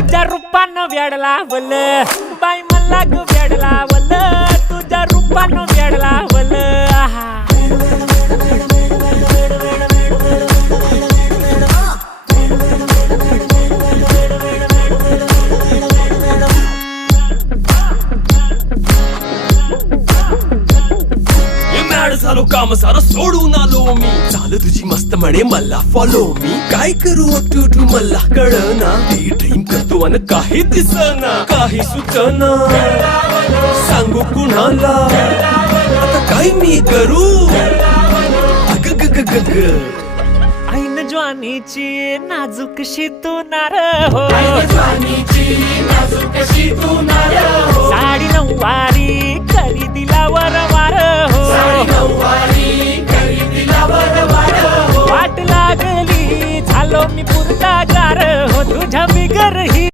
तुझ्या रूपानं वेड लावल बाई मला ग वेड लावल तुझ्या रूपानं वेड लावल झालो काम सारं सोडून आलो मी चाल तुझी मस्त म्हणे मला फॉलो मी काय करू टू मला कळना ती ड्रीम करतो आणि काही दिसना काही सुचना सांगू कुणाला आता काय मी करू अग ग ग ग ग ऐन ज्वानीची नाजूकशी तू नार हो साडी नऊवारी करी दिला वरवार हो वाट लागली झालो मी पुरता गार हो तुझ्या बिगर ही